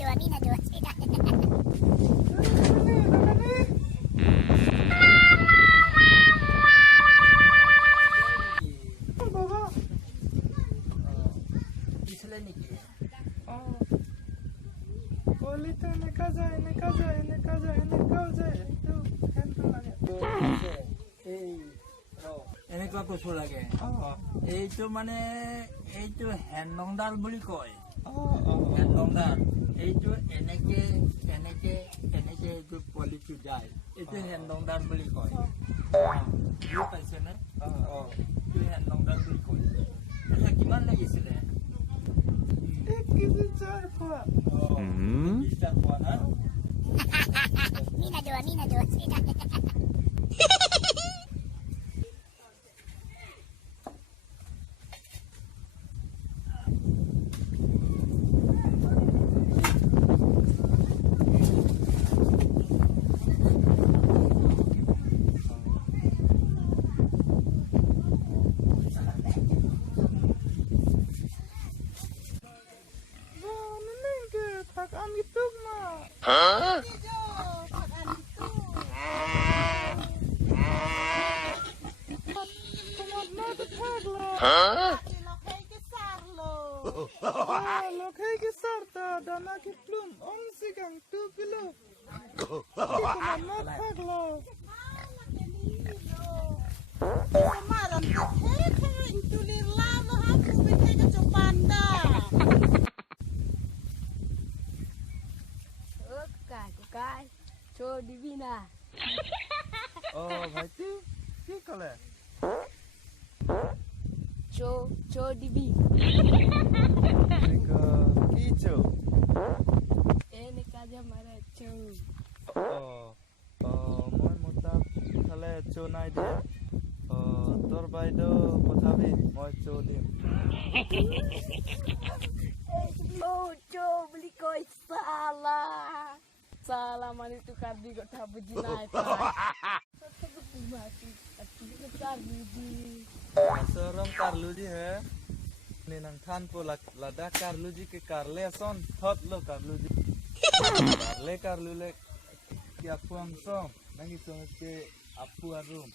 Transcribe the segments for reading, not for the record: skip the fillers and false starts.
minadua. Baba. Isle niki. Koli to nekaja. Tu hantu lage. এনেকুৱা কচু লাগে এইটো মানে এইটো হেনলংডাল বুলি কয় হেনলংডাল এইটো এনেকে এনেকে এনেকে এইটো পলিটো যায় এইটো হেনলংডাল বুলি কয় বুজি পাইছেনে এইটো হেনলংডাল বুলি কয় এটা কিমান লাগিছিলে 1 কেজি 4 পোৱা 4 পোৱা না Minadua. Lokhay ke sarta dana ke plum on sigang 2 kilo. Not haglo. Semalam kering tulir lama aku bikin kecopanda. Kukai, cho divina. Oh, bhai tu ki kale? Cho divi. Nika ki cho? Ene kaja mara cho. Moi mota thale cho nai dia. Tor bai do kothabi moi cho dim. Oh, cho beli koi salah mani tu kardi kau tak bujinai tak. Satu mati, aku besar budi. Seorang Carluji hai. Ni nang than po lada Carluji ke Carle son thot lo Carluji. Carlule kya puang som nangi som ke apu arum.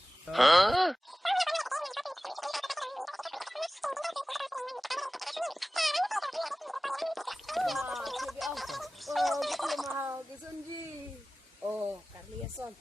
Oh, betul mahal, Sonji. Oh, Carliason.